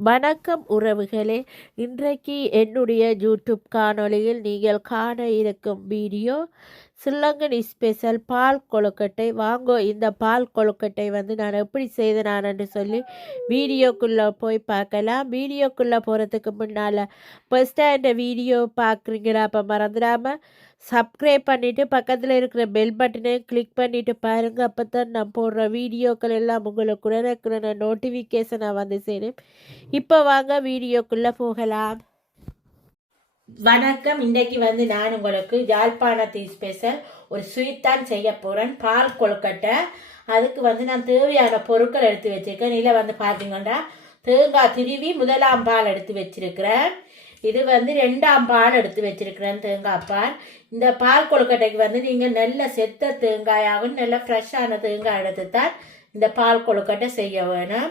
வணக்கம் உறவுகளே. இன்றைக்கு என்னுடைய யூடியூப் காணொளியில் நீங்கள் காண இருக்கும் வீடியோ சில்லங்கனி ஸ்பெஷல் பால் கொழுக்கட்டை. வாங்கோ இந்த பால் கொழுக்கட்டை வந்து நான் எப்படி செய்தனான்னு சொல்லி வீடியோக்குள்ளே போய் பார்க்கலாம். வீடியோக்குள்ளே போகிறதுக்கு முன்னால் ஃபஸ்ட்டாக இந்த வீடியோ பார்க்குறீங்களா? அப்போ மறந்துடாமல் சப்ஸ்கிரைப் பண்ணிவிட்டு பக்கத்தில் இருக்கிற பெல் பட்டனையும் கிளிக் பண்ணிவிட்டு பாருங்கள் அப்போ தான் நான் போடுற வீடியோக்கள் எல்லாம் உங்களுக்கு உடனுக்குடனே நோட்டிஃபிகேஷனாக வந்து சேரும். இப்போ வாங்க வீடியோக்குள்ளே போகலாம். வணக்கம். இன்றைக்கு வந்து நான் உங்களுக்கு யாழ்ப்பாணத்து ஸ்பெஷல் ஒரு ஸ்வீட் தான் செய்ய போகிறேன் பால் கொழுக்கட்டை. அதுக்கு வந்து நான் தேவையான பொருட்கள் எடுத்து வச்சிருக்கேன். இதில் வந்து பார்த்தீங்கன்னா தேங்காய் திருவி முதலாம் பால் எடுத்து வச்சிருக்கிறேன். இது வந்து ரெண்டாம் பால் எடுத்து வச்சிருக்கிறேன் தேங்காய் பால். இந்த பால் கொழுக்கட்டைக்கு வந்து நீங்கள் நல்ல செத்த தேங்காயாகவும் நல்ல ஃப்ரெஷ்ஷான தேங்காய் எடுத்து தான் இந்த பால் கொழுக்கட்டை செய்ய வேணும்.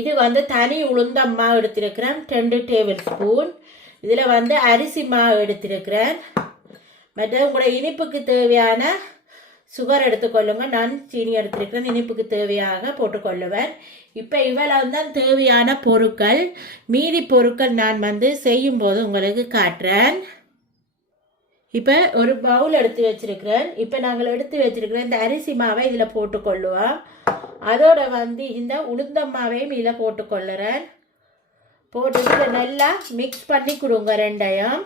இது வந்து தனி உளுந்தம்மா எடுத்திருக்கிறேன். ரெண்டு டேபிள் ஸ்பூன். இதில் வந்து அரிசி மாவு எடுத்திருக்கிறேன். மற்ற உங்களோட இனிப்புக்கு தேவையான சுகர் எடுத்துக்கொள்ளுங்க நான் சீனி எடுத்திருக்கிறேன். இனிப்புக்கு தேவையாக போட்டுக்கொள்ளுவேன் இப்போ இவ்வளவு தான் தேவையான பொருட்கள். மீதி பொருட்கள் நான் வந்து செய்யும்போது உங்களுக்கு காட்டுறேன். இப்போ ஒரு பவுல் எடுத்து வச்சிருக்கிறேன். இப்போ நாங்கள் எடுத்து வச்சிருக்கிறோம் இந்த அரிசி மாவை இதில் போட்டுக்கொள்ளுவோம் அதோட வந்து இந்த உளுந்த மாவையும் இதில் போட்டுக்கொள்ளுறேன் போட்டுட்டு இதை நல்லா மிக்ஸ் பண்ணி கொடுங்க ரெண்டையும்.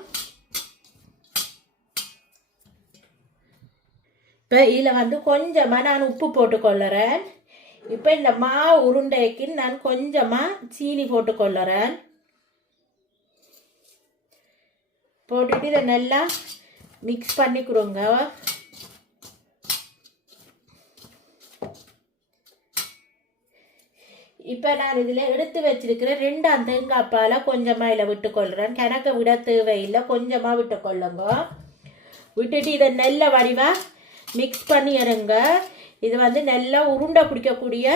இப்போ இதில் வந்து கொஞ்சமாக நான் உப்பு போட்டுக்கொள்ளுறேன். இப்போ இந்த மா உருண்டைக்கு நான் கொஞ்சமாக சீனி போட்டுக்கொள்ளுறேன். போட்டுட்டு இதை நல்லா மிக்ஸ் பண்ணி கொடுங்க. இப்போ நான் இதில் எடுத்து வச்சிருக்கிற ரெண்டாம் தேங்காய் பாலை கொஞ்சமாக இதில் விட்டுக்கொள்கிறேன் கணக்கை விட தேவையில்லை. கொஞ்சமாக விட்டுக்கொள்ளுங்க விட்டுட்டு இதை நல்ல வடிவாக மிக்ஸ் பண்ணி எடுங்க. இது வந்து நல்லா உருண்டை பிடிக்கக்கூடிய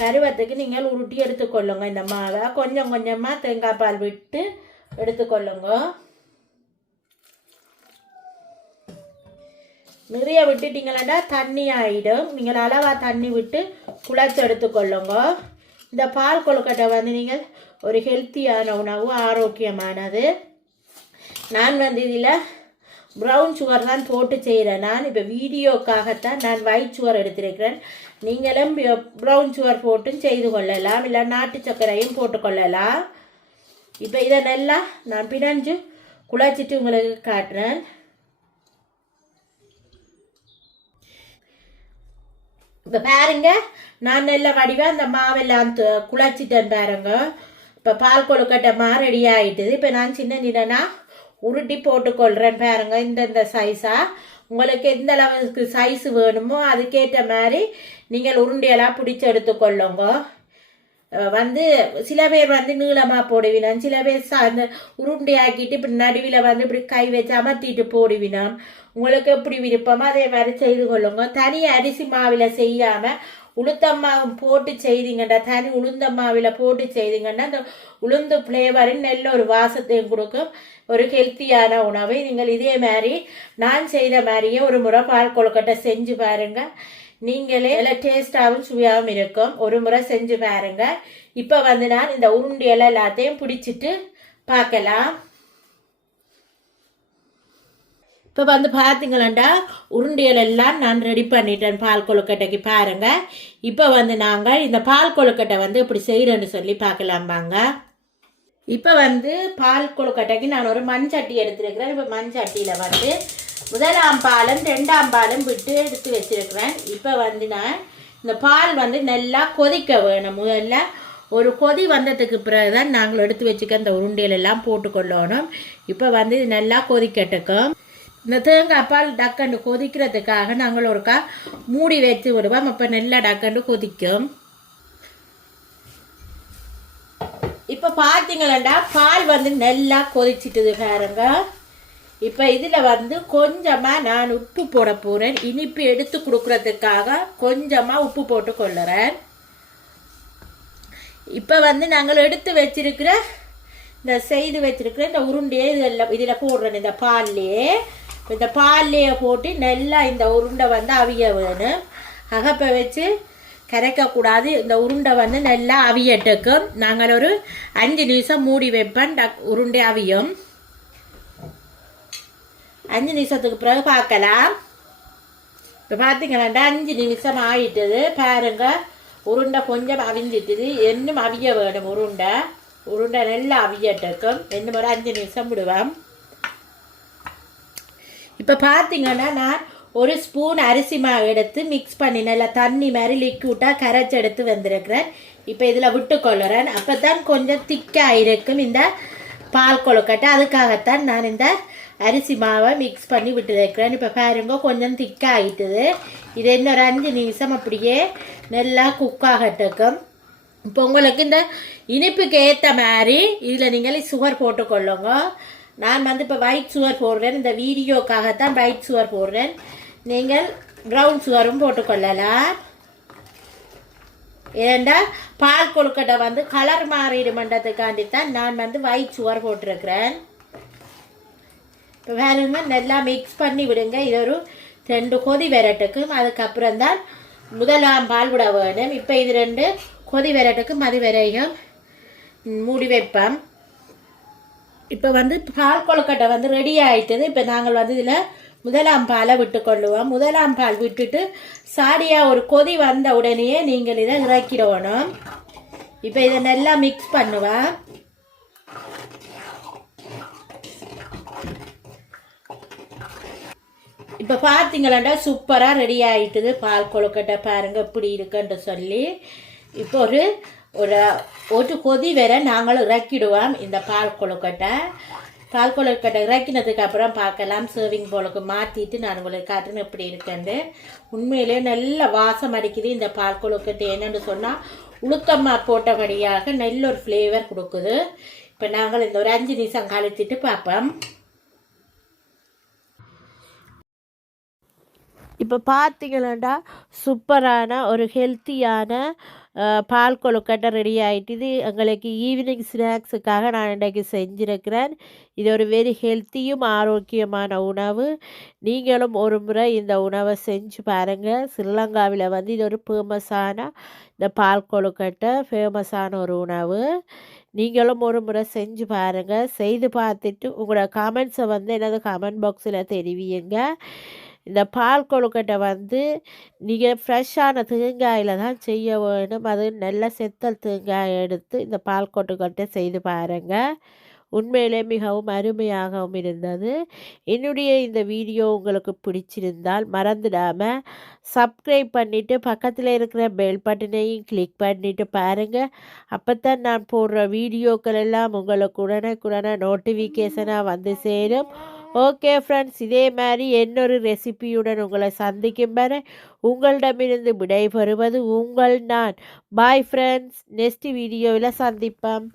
பருவத்துக்கு நீங்கள் உருட்டி எடுத்துக்கொள்ளுங்க இந்த மாவை கொஞ்சம் கொஞ்சமாக தேங்காய் பால் விட்டு எடுத்துக்கொள்ளுங்க நிறைய விட்டுட்டீங்களா தண்ணி ஆகிடும் நீங்கள் அளவாக தண்ணி விட்டு குழச்சி எடுத்துக்கொள்ளுங்க இந்த பால் கொழுக்கட்டை வந்து நீங்கள் ஒரு ஹெல்த்தியான உணவு ஆரோக்கியமானது. நான் வந்து இதில் ப்ரௌன் சுகர் தான் போட்டு செய்கிறேன் நான் இப்போ வீடியோக்காகத்தான் நான் ஒயிட் சுகர் எடுத்திருக்கிறேன். நீங்களும் ப்ரௌன் சுகர் போட்டும் செய்து கொள்ளலாம். இல்லை நாட்டு சர்க்கரையும் போட்டுக்கொள்ளலாம் இப்போ இதை நல்லா நான் பிணைஞ்சு குழச்சிட்டு உங்களுக்கு காட்டுறேன். இப்போ பாருங்க நான் நல்ல வடிவாக அந்த மாவெல்லாம் குழச்சிட்டேன் பாருங்க. இப்போ பால் கொழுக்கட்டை மா ரெடி ஆகிட்டுது இப்போ நான் சின்ன சின்னனா உருட்டி போட்டுக்கொள்கிறேன் பாருங்க இந்தந்த சைஸாக உங்களுக்கு எந்த அளவுக்கு சைஸ் வேணுமோ அதுக்கேற்ற மாதிரி நீங்கள் உருண்டையெல்லாம் பிடிச்சி எடுத்துக்கொள்ளுங்க. வந்து சில பேர் வந்து நீளமாக போடுவினான் சில பேர் அந்த உருண்டையாக்கிட்டு இப்படி நடுவில் வந்து இப்படி கை வச்சு அமர்த்திட்டு போடுவினான். உங்களுக்கு எப்படி விருப்பமோ? அதே மாதிரி செய்து கொள்ளுங்க. தனி அரிசி மாவில் செய்யாமல் உளுத்தம்மாவும் போட்டு செய்திங்கண்டா தனி உளுந்தம்மாவில் போட்டு செய்திங்கன்னா அந்த உளுந்து ஃப்ளேவரின் நல்ல ஒரு வாசத்தையும் கொடுக்கும். ஒரு ஹெல்த்தியான உணவை. நீங்கள் இதே மாதிரி நான் செய்த மாதிரியே ஒரு முறை பால் கொழுக்கட்டை செஞ்சு பாருங்கள் நீங்களே எல்லாம் டேஸ்டாகவும் சுவையாகவும் இருக்கும். ஒரு முறை செஞ்சு பாருங்க. இப்போ வந்து நான் இந்த உருண்டியெல்லாம் எல்லாத்தையும் பிடிச்சிட்டு பார்க்கலாம். இப்போ வந்து பார்த்தீங்களா உருண்டியல் எல்லாம் நான் ரெடி பண்ணிட்டேன் பால் கொழுக்கட்டைக்கு பாருங்க. இப்போ வந்து நாங்கள் இந்த பால் கொழுக்கட்டை வந்து இப்படி செய்கிறேன்னு சொல்லி பார்க்கலாம் வாங்க. இப்போ வந்து பால் கொழுக்கட்டைக்கு நான் ஒரு மண்சட்டி எடுத்துருக்கிறேன். இப்போ மண்சட்டியில் வந்து முதலாம் பாலும் ரெண்டாம் பாலும் விட்டு எடுத்து வச்சிருக்கிறேன். இப்போ வந்து நான் இந்த பால் வந்து நல்லா கொதிக்க வேணும். முதல்ல ஒரு கொதி வந்ததுக்கு பிறகு தான் நாங்கள் எடுத்து வச்சுக்க இந்த உருண்டையில எல்லாம் போட்டுக்கொள்ளணும். இப்போ வந்து இது நல்லா கொதிக்கட்டுக்கும் இந்த தேங்காய் பால் டக்கண்டு கொதிக்கிறதுக்காக நாங்கள் ஒருக்கா மூடி வச்சு விடுவோம். அப்போ நல்லா டக்கண்டு கொதிக்கும். இப்போ பார்த்தீங்களா பால் வந்து நல்லா கொதிச்சிட்டுது பாருங்க. இப்போ இதில் வந்து கொஞ்சமாக நான் உப்பு போட போகிறேன் இனிப்பு எடுத்து கொடுக்குறதுக்காக கொஞ்சமாக உப்பு போட்டு கொள்ளுறேன். இப்போ வந்து நாங்கள் எடுத்து வச்சிருக்கிற இந்த செய்து வச்சிருக்கிற இந்த உருண்டையே இதில் இதில் போடுறேன். இந்த பால்லையே இந்த பால்லையே போட்டு நல்லா இந்த உருண்டை வந்து அவிய வேணும். அகப்பை வச்சு கரைக்கக்கூடாது. இந்த உருண்டை வந்து நல்லா அவியட்டுக்கும் நாங்கள் ஒரு அஞ்சு நிமிஷம் மூடி வைப்பேன். டக் உருண்டை அவியும். அஞ்சு நிமிஷத்துக்கு பிறகு பார்க்கலாம் இப்போ பார்த்தீங்கன்னா அஞ்சு நிமிஷம் ஆகிட்டது பாருங்க உருண்டை கொஞ்சம் அவிஞ்சிட்டுது இன்னும் அவிய வேணும் உருண்டை உருண்டை நல்லா அவியட்டுக்கும் இன்னும் ஒரு அஞ்சு நிமிஷம் விடுவேன் இப்போ பார்த்தீங்கன்னா நான் ஒரு ஸ்பூன் அரிசி மாவு எடுத்து மிக்ஸ் பண்ணி நல்லா தண்ணி மாதிரி லிக்யூட்டாக கரைச்சி எடுத்து வந்திருக்கிறேன் இப்போ இதில் விட்டு கொள்ளுறேன் அப்போ தான் கொஞ்சம் திக்காக இருக்கும் இந்த பால் கொழுக்கட்டை அதுக்காகத்தான் நான் இந்த அரிசி மாவை மிக்ஸ் பண்ணி விட்டுருக்கிறேன். இப்போ பாருங்க கொஞ்சம் திக்காகிட்டுது இது இன்னொரு அஞ்சு நிமிஷம் அப்படியே நல்லா குக் இப்போ உங்களுக்கு இந்த இனிப்புக்கு ஏற்ற மாதிரி இதில் நீங்கள் சுகர் போட்டுக்கொள்ளுங்க. நான் வந்து இப்போ ஒயிட் சுகர் போடுறேன். இந்த வீடியோக்காகத்தான் ஒயிட் சுகர் போடுறேன். நீங்கள் ப்ரௌன் சுகரும் போட்டுக்கொள்ளலாம். ஏண்டா பால் கொழுக்கட்டை வந்து கலர் மாறிடுமன்றதுக்காண்டி தான் நான் வந்து ஒயிட் சுகர் போட்டிருக்கிறேன். இப்போ வேணுங்க நல்லா மிக்ஸ் பண்ணி விடுங்க. இது ஒரு ரெண்டு கொதி விரட்டுக்கும். அதுக்கப்புறம் தான் முதலாம் பால் விட வேணும். இப்போ இது ரெண்டு கொதி விரட்டுக்கும். அது வரையும் மூடி வைப்பேன் இப்போ வந்து பால் கொழுக்கட்டை வந்து ரெடி ஆயிட்டது. இப்போ நாங்கள் வந்து இதில் முதலாம் பாலை விட்டு கொள்ளுவோம். முதலாம் பால் விட்டுட்டு சாடியாக ஒரு கொதி வந்த உடனேயே நீங்கள் இதை இறக்கிடணும். இப்போ இதை நல்லா மிக்ஸ் பண்ணுவேன் இப்போ பார்த்தீங்களாண்டா சூப்பராக ரெடி ஆகிட்டுது பால் கொழுக்கட்டை பாருங்கள் இப்படி இருக்குன்னு சொல்லி. இப்போ ஒரு ஒரு ஒரு கொதி வேற நாங்களும் இறக்கிடுவோம் இந்த பால் கொழுக்கட்டை. பால் கொழுக்கட்டை இறக்கினதுக்கு அப்புறம் பார்க்கலாம். சர்விங் போலுக்கு மாற்றிட்டு நான் உங்களுக்கு காட்டுன்னு எப்படி இருக்கேன்னு. உண்மையிலே நல்ல வாசம் அடிக்குது இந்த பால் கொழுக்கட்டை. என்னென்னு சொன்னால் உளுத்தம்மா போட்டபடியாக நல்ல ஒரு ஃப்ளேவர் கொடுக்குது. இப்போ நாங்கள் இந்த ஒரு அஞ்சு நிமிஷம் கழிச்சிட்டு பார்ப்போம். இப்போ பார்த்தீங்களாண்டா சூப்பரான ஒரு ஹெல்த்தியான பால் கொழுக்கட்டை ரெடி ஆகிட்டுது எங்களுக்கு ஈவினிங் ஸ்நாக்ஸுக்காக நான் இன்றைக்கு செஞ்சுருக்கிறேன். இது ஒரு வெரி ஹெல்த்தியும் ஆரோக்கியமான உணவு. நீங்களும் ஒரு முறை இந்த உணவை செஞ்சு பாருங்கள் ஸ்ரீலங்காவில் வந்து இது ஒரு ஃபேமஸான இந்த பால் கொழுக்கட்டை ஃபேமஸான ஒரு உணவு. நீங்களும் ஒரு முறை செஞ்சு பாருங்கள் செய்து பார்த்துட்டு உங்களோட கமெண்ட்ஸை வந்து எனது கமெண்ட் பாக்ஸில் தெரிவியுங்க. இந்த பால் கொழுக்கட்டை வந்து நீங்கள் ஃப்ரெஷ்ஷான தேங்காயில் தான் செய்ய வேணும். அது நல்ல செத்தல் தேங்காய் எடுத்து இந்த பால் கொழுக்கட்டை செய்து பாருங்கள் உண்மையிலே மிகவும் அருமையாகவும் இருந்தது. என்னுடைய இந்த வீடியோ உங்களுக்கு பிடிச்சிருந்தால் மறந்துடாமல் சப்ஸ்கிரைப் பண்ணிவிட்டு பக்கத்தில் இருக்கிற பெல் பட்டனையும் கிளிக் பண்ணிவிட்டு பாருங்கள் அப்போ தான் நான் போடுற வீடியோக்கள் எல்லாம் உங்களுக்கு உடனுக்குடனே நோட்டிஃபிகேஷனாக வந்து சேரும். ஓகே ஃப்ரெண்ட்ஸ் இதே மாதிரி இன்னொரு ரெசிபியுடன் உங்களை சந்திக்கும் வரை உங்களிடமிருந்து விடைபெறுவது உங்கள் நான். பாய் ஃப்ரெண்ட்ஸ் நெக்ஸ்ட் வீடியோவில் சந்திப்போம்.